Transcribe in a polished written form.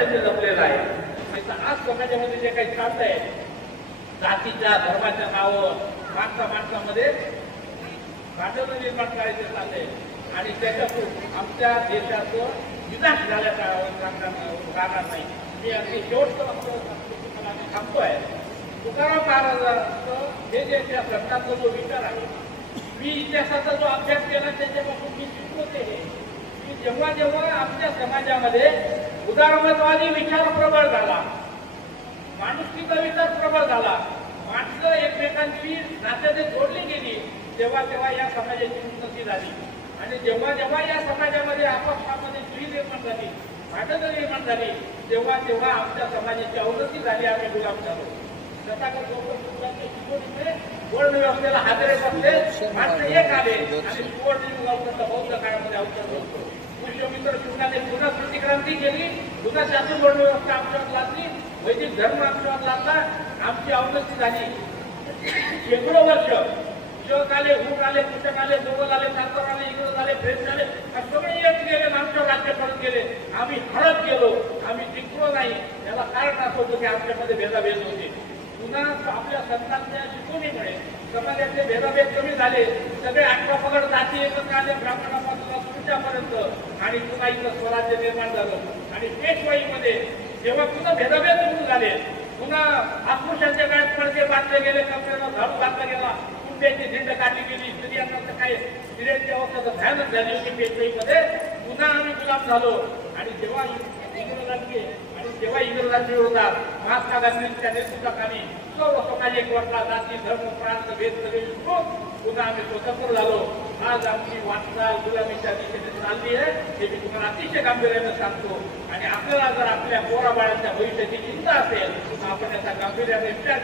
त्यांनी जपलेला आहे. आज समाजामध्ये जे काही चाललंय जातीच्या धर्माच्या नावावर माणसामध्ये भांडण निर्माण करायचे चालले आणि त्याच्यातून आमच्या देशाचं विनाश झाल्याचा राहणार नाही. मी अगदी शेवटचं आम्ही थांबतोय. तुकाराम महाराजांचं हे जे त्या संतांचा जो विचार आहे, मी इतिहासाचा जो अभ्यास केला त्याच्यापासून मी शिकलो ते हे की जेव्हा जेव्हा आमच्या समाजामध्ये उदारमतवादी विचार प्रबळ झाला, माणुसकीचा विचार प्रबळ झाला, माणसं एकमेकांची नात्याने जोडली गेली, तेव्हा तेव्हा या समाजाची उन्नती झाली. आणि जेव्हा जेव्हा या समाजामध्ये आपापसामध्ये द्वी निर्माण झाली, भांडणं निर्माण झाली, तेव्हा तेव्हा आमच्या समाजाची अवनती झाली, आम्ही गुलाम झालो. तथागत गौतम शिकवणीमुळे वर्ण व्यवस्थेला हादरे बसले, माणसं एक आले आणि सुवर्ण बौद्ध काळामध्ये अवतरलो. विश्वमित्र शिवनाने पुन्हा प्रतिक्रांती केली, पुन्हा शासन वर्ण व्यवस्था आमच्यावर लादली, वैदिक धर्म आमच्यावर लादला, आमची अवनती झाली. शेकडो वर्ष शक आले, हुक आले, कुशक आले, मोगल आले, तातर आले, इंग्रज आले, फ्रेंच आले, सगळे येत गेले, आमच्यावर राज्य करत गेले. आम्ही हरत गेलो, आम्ही जिंकलो नाही. याला कारण असं होतं की आमच्यामध्ये भेदाभेद होते. पुन्हा आपल्या संतांच्या शिकवणीमुळे समाजाचे भेदाभेद कमी झाले. सगळे 18 पगड जाती एकत्र आले, ब्राह्मणापासून तुमच्यापर्यंत, आणि पुन्हा इथं स्वराज्य निर्माण झालं. आणि पेशवाईमध्ये जेव्हा पुन्हा भेदाभेद सुरू झाले, पुन्हा अस्पृश्यांच्या काळात पडके बांधले गेले, कपड्याला झाडू घातला गेला, कुंड्याची झेंड काढली गेली, स्त्रियांना तर काय स्त्रियांची अवस्था तर भयानक झाली होती पेशवाईमध्ये. पुन्हा आम्ही गुलाम झालो. आणि जेव्हा इंग्रजांच्या विरोधात महात्मा गांधींच्या नेतृत्वाखाली सर्व सामाजिक वर्गात जाती धर्म प्रांत भेद सगळे विसरून पुन्हा आम्ही स्वतंत्र झालो. आज आमची वाटचाल गुलामीच्या दिशेने चालली आहे, हे मी तुम्हाला अतिशय गांभीर्याने सांगतो. आणि आपल्याला जर आपल्या पोराबाळांच्या भविष्याची चिंता असेल तर आपण याचा गांभीर्याने विचार